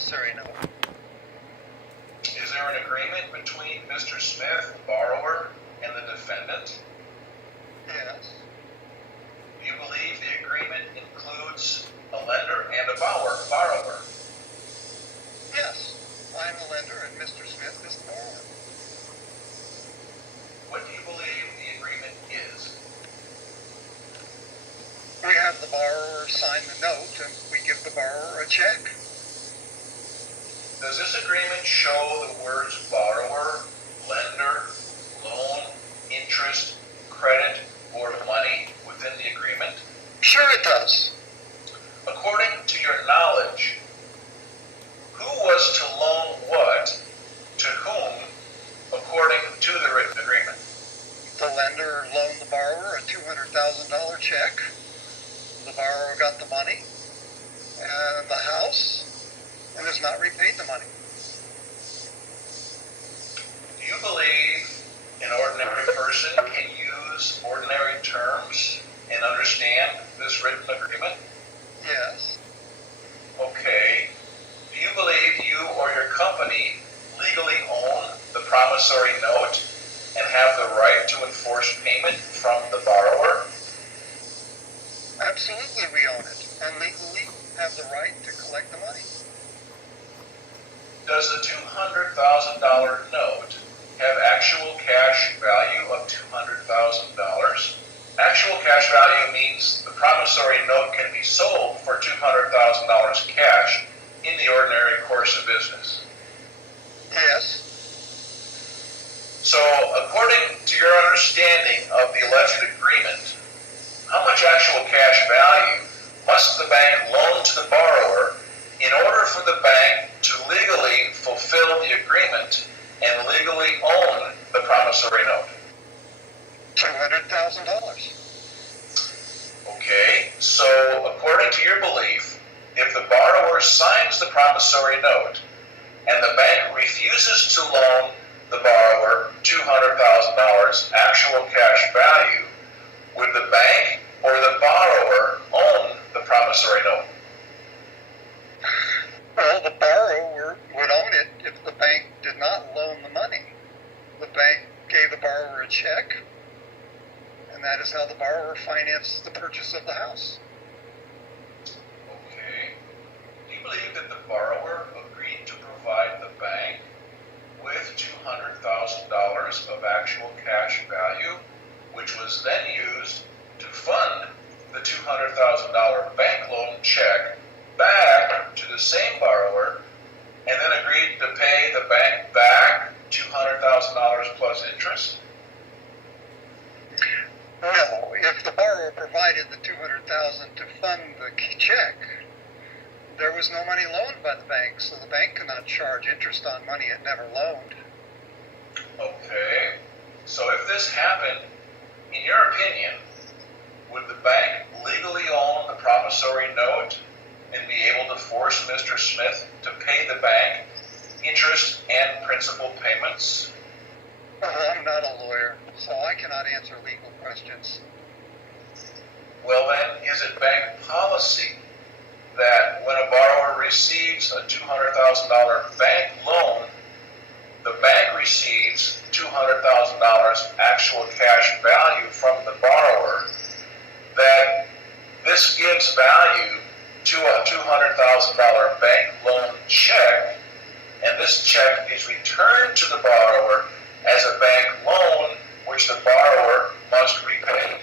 promissory note? Is there an agreement between Mr. Smith, the borrower, and the defendant? Yes. Do you believe the agreement includes a lender and a borrower? Yes. I'm the lender and Mr. Smith is the borrower. What do you believe the agreement is? We have the borrower sign the note and we give the borrower a check. Does this agreement show the words borrower, lender, loan, interest, credit, or money within the agreement? Sure it does. According to your knowledge, who was to loan what to whom according to the written agreement? The lender loaned the borrower a $200,000 check. The borrower got the money and the house and has not repaid the money. Do you believe an ordinary person can use ordinary terms and understand this written agreement? Yes. Okay. Do you believe you or your company legally own the promissory note and have the right to enforce payment from the borrower? Absolutely we own it and legally have the right to collect the money. Does the $200,000 note have actual cash value of $200,000? Actual cash value means the promissory note can be sold for $200,000 cash in the ordinary course of business. Yes. So, according to your understanding of the alleged agreement, how much actual cash value must the bank loan to the borrower in order for the bank to legally fulfill the agreement and legally own the promissory note? $200,000. Okay, so according to your belief, if the borrower signs the promissory note and the bank refuses to loan the borrower $200,000 actual cash value, would the bank or the borrower own the promissory note? Well, the borrower would own it if the bank did not loan the money. The bank gave the borrower a check, and that is how the borrower financed the purchase of the house. Okay. Do you believe that the borrower agreed to provide the bank with $200,000 of actual cash value, which was then used to fund the $200,000 bank loan check back to the same borrower, and then agreed to pay the bank back $200,000 plus interest? No, if the borrower provided the $200,000 to fund the check, there was no money loaned by the bank, so the bank could not charge interest on money it never loaned. Okay, so if this happened, in your opinion, would the bank legally own the promissory note and be able to force Mr. Smith to pay the bank interest and principal payments? Well, I'm not a lawyer, so I cannot answer legal questions. Well then, is it bank policy that when a borrower receives a $200,000 bank loan, the bank receives $200,000 actual cash value from the borrower, that this gives value to a $200,000 bank loan check, and this check is returned to the borrower as a bank loan which the borrower must repay?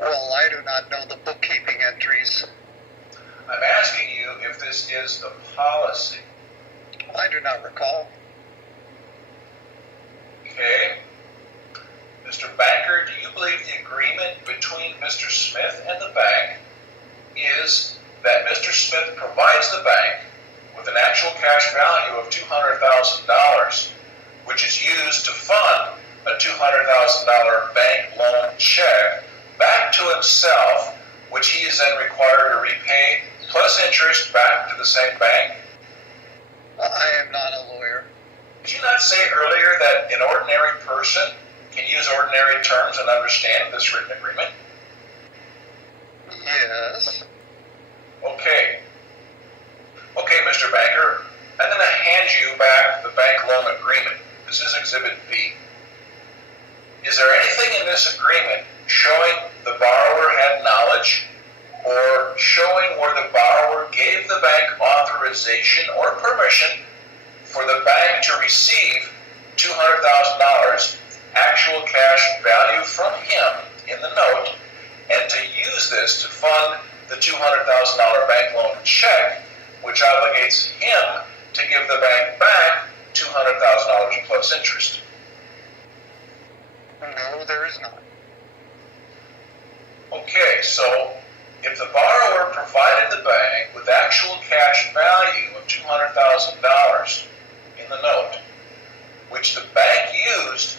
Well, I do not know the bookkeeping entries. I'm asking you if this is the policy. I do not recall. Okay. Mr. Banker, do you believe the agreement between Mr. Smith and the bank is that Mr. Smith provides the bank with an actual cash value of $200,000, which is used to fund a $200,000 bank loan check back to himself, which he is then required to repay plus interest back to the same bank? I am not a lawyer. Did you not say earlier that an ordinary person can use ordinary terms and understand this written agreement? Yes. Okay. authorization or permission for the bank to receive $200,000 actual cash value from him in the note, and to use this to fund the $200,000 bank loan check, which obligates him to give the bank back $200,000 plus interest. No, there is not. Okay, so if the borrower provided the bank with actual cash value of $200,000 in the note, which the bank used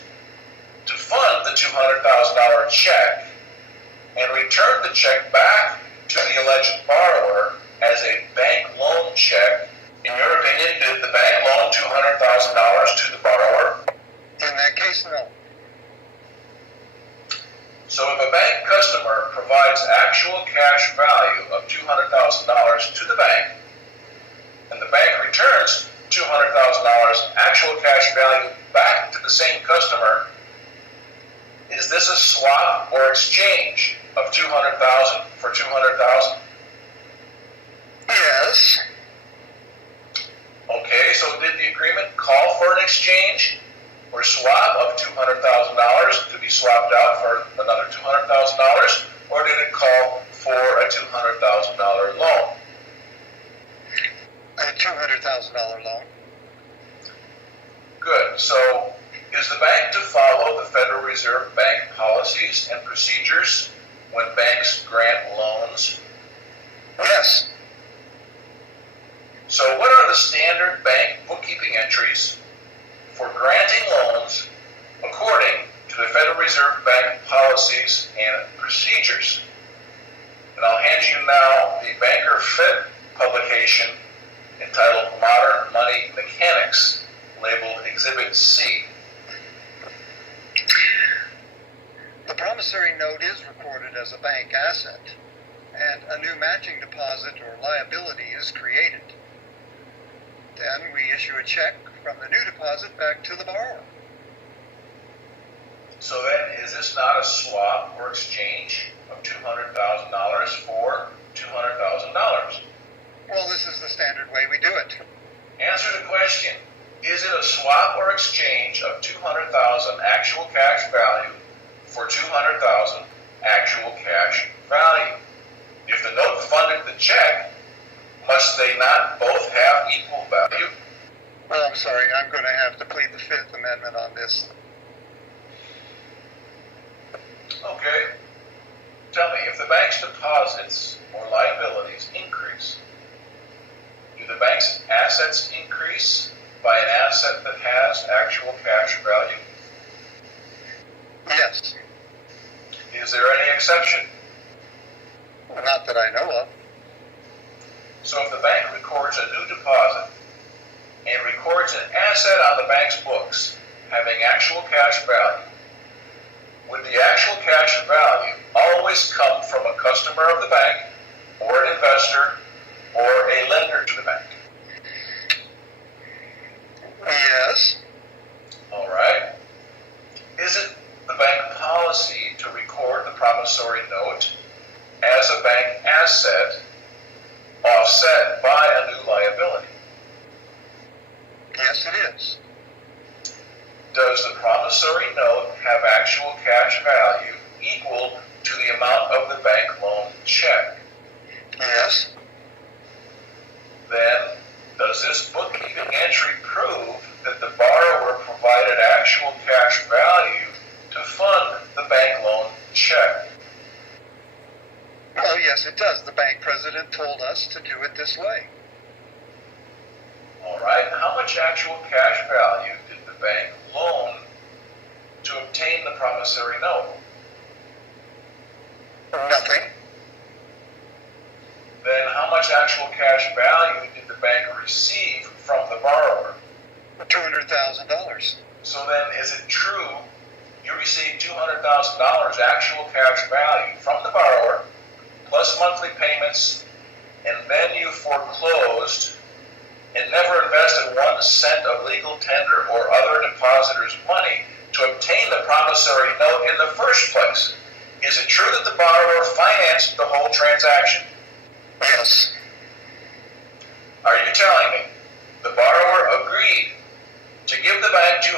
to fund the $200,000 check, and returned the check back to the alleged borrower as a bank loan check, in your opinion, did the bank loan $200,000 to the borrower? In that case, no. So if a bank customer provides actual cash value of $200,000 to the bank, and the bank returns $200,000 actual cash value back to the same customer, is this a swap or exchange of $200,000 for $200,000? Yes. Okay, so did the agreement call for an exchange or swap of $200,000 to be swapped out for another $200,000, or did it call for a $200,000 loan? A $200,000 loan. Good. So is the bank to follow the Federal Reserve Bank policies and procedures when banks grant loans? Yes. So what are the standard bank bookkeeping entries for granting loans according to the Federal Reserve Bank policies and procedures? And I'll hand you now the Banker Fit publication entitled Modern Money Mechanics, labeled Exhibit C. The promissory note is recorded as a bank asset, and a new matching deposit or liability is created. Then we issue a check from the new deposit back to the borrower. So then, is this not a swap or exchange of $200,000 for $200,000? Well, this is the standard way we do it. Answer the question. Is it a swap or exchange of $200,000 actual cash value for $200,000 actual cash value? If the note funded the check, must they not both have equal value? Well, I'm sorry, I'm going to have to plead the Fifth Amendment on this. Okay. Tell me, if the bank's deposits or liabilities increase, do the bank's assets increase by an asset that has actual cash value? Yes. Is there any exception? Not that I know of. So if the bank records a new deposit and records an asset on the bank's books having actual cash value, would the actual cash value always come from a customer of the bank, or an investor, or a lender to the bank? Yes. All right. Is it the bank policy to record the promissory note as a bank asset offset by a new liability? Yes, it is. Does the promissory note have actual cash value equal to the amount of the bank loan check? Yes. Then, does this bookkeeping entry prove that the borrower provided actual cash value to fund the bank loan check? Well, yes, it does. The bank president told us to do it this way. All right. How much actual cash value did the bank loan to obtain the promissory note? Nothing. Then how much actual cash value did the bank receive from the borrower? $200,000. So then, is it true you received $200,000 actual cash value from the borrower, plus monthly payments, and then you foreclosed and never invested 1 cent of legal tender or other depositor's money to obtain the promissory note in the first place? Is it true that the borrower financed the whole transaction? Yes. Are you telling me the borrower agreed to give the bank $200,000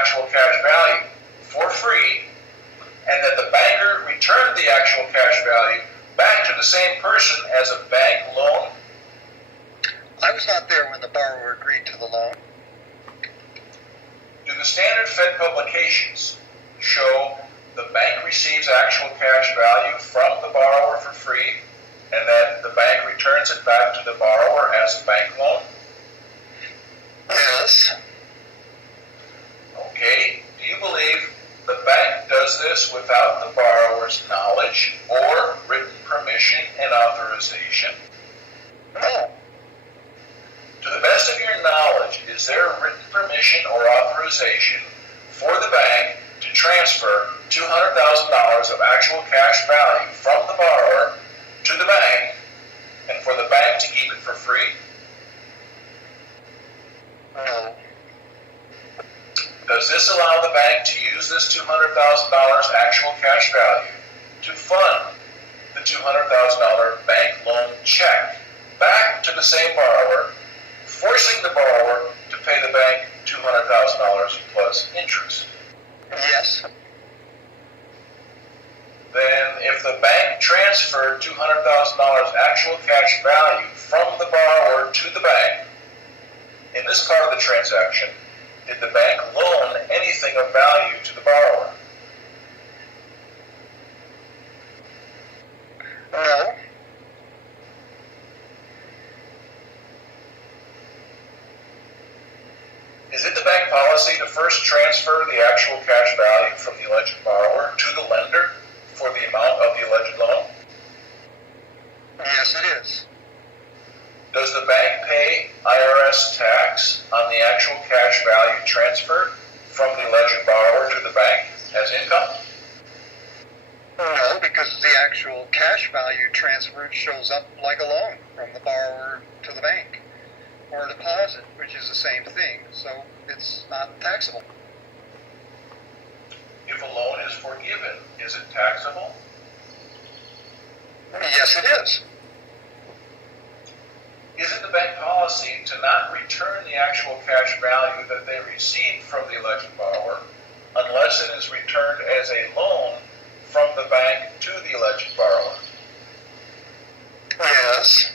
actual cash value for free, and that the banker returned the actual cash value back to the same person as a bank loan? I was not there when the borrower agreed to the loan. Do the standard Fed publications show the bank receives actual cash value from the borrower for free, and that the bank returns it back to the borrower as a bank loan? Yes. Okay. Do you believe the bank does this without the borrower's knowledge or written permission and authorization? No. To the best of your knowledge, is there written permission or authorization for the bank to transfer $200,000 of actual cash value from the borrower to the bank, and for the bank to keep it for free? No. Does this allow the bank to use this $200,000 actual cash value to fund the $200,000 bank loan check back to the same borrower, forcing the borrower to pay the bank $200,000 plus interest? Yes. Then if the bank transferred $200,000 actual cash value from the borrower to the bank, in this part of the transaction, did the bank loan anything of value to the borrower? No. Is it the bank policy to first transfer the actual cash value from the alleged borrower to the lender for the amount of the alleged loan? Yes, it is. Does the bank pay IRS tax on the actual cash value transferred from the alleged borrower to the bank as income? No, because the actual cash value transferred shows up like a loan from the borrower to the bank, or a deposit, which is the same thing, so it's not taxable. If a loan is forgiven, is it taxable? Yes, it is. Is it the bank policy to not return the actual cash value that they received from the alleged borrower unless it is returned as a loan from the bank to the alleged borrower? Yes.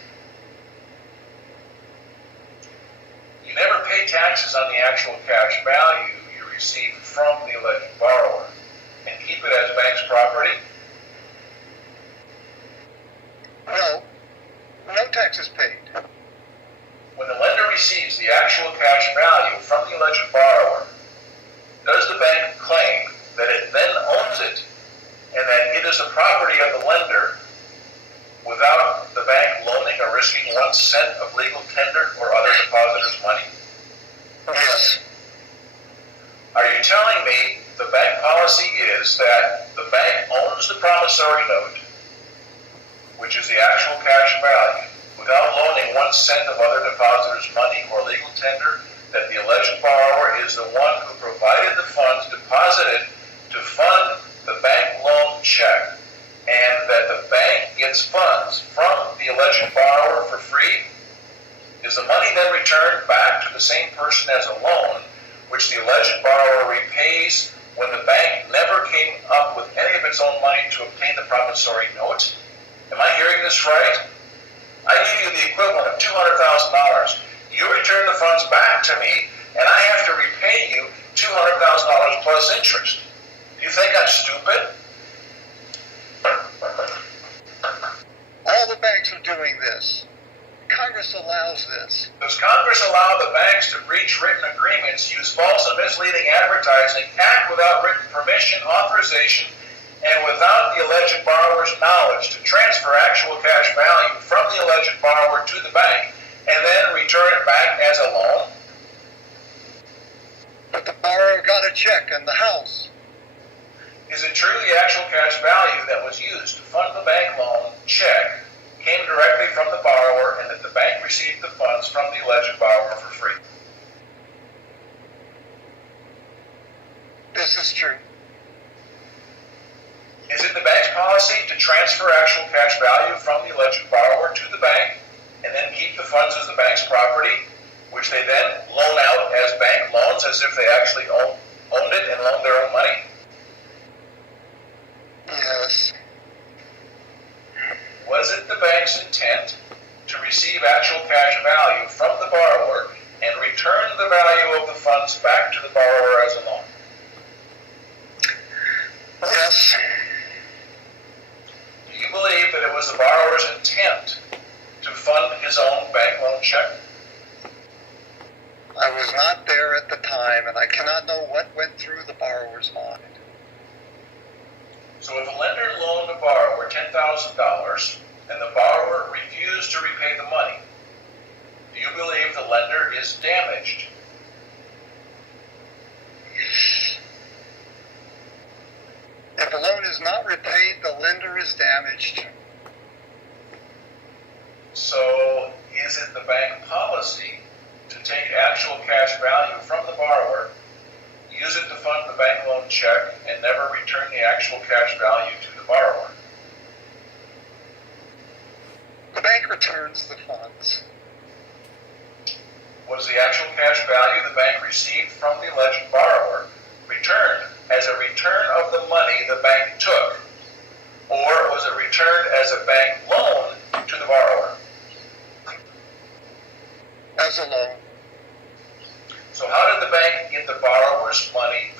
You never pay taxes on the actual cash value you receive from the alleged borrower and keep it as bank's property? No. No taxes paid. When the lender receives the actual cash value from the alleged borrower, does the bank claim that it then owns it and that it is the property of the lender without the bank loaning or risking 1 cent of legal tender or other depositor's money? Yes. Are you telling me the bank policy is that the bank owns the promissory note, which is the actual cash value, without loaning 1 cent of other depositors' money or legal tender, that the alleged borrower is the one who provided the funds deposited to fund the bank loan check, and that the bank gets funds from the alleged borrower for free? Is the money then returned back to the same person as a loan, which the alleged borrower repays when the bank never came up with any of its own money to obtain the promissory note? Am I hearing this right? I give you the equivalent of $200,000. You return the funds back to me, and I have to repay you $200,000 plus interest. Do you think I'm stupid? All the banks are doing this. Congress allows this. Does Congress allow the banks to breach written agreements, use false and misleading advertising, act without written permission, authorization, and without the alleged borrower's knowledge to transfer actual cash value from the alleged borrower to the bank and then return it back as a loan? But the borrower got a check in the house. Is it true the actual cash value that was used to fund the bank loan check came directly from the borrower and that the bank received the funds from the alleged borrower for free? This is true. Is it the bank's policy to transfer actual cash value from the alleged borrower to the bank and then keep the funds they then loan out as bank loans as if they actually owned it and loaned their own money? Yes. Was it the bank's intent to receive actual cash value from the borrower and return the value of the funds back to the borrower as a loan? Yes. Do you believe that it was the borrower's intent to fund his own bank loan check? I was not there at the time, and I cannot know what went through the borrower's mind. So if a lender loaned a borrower $10,000 and the borrower refused to repay the money, do you believe the lender is damaged? If a loan is not repaid, the lender is damaged. So is it the bank policy to take actual cash value from the borrower, use it to fund the bank loan check, and never return the actual cash value to the borrower? The bank returns the funds. Was the actual cash value the bank received from the alleged borrower returned as a return of the money the bank took, or was it returned as a bank loan to the borrower? As a loan. So how did the bank get the borrower's money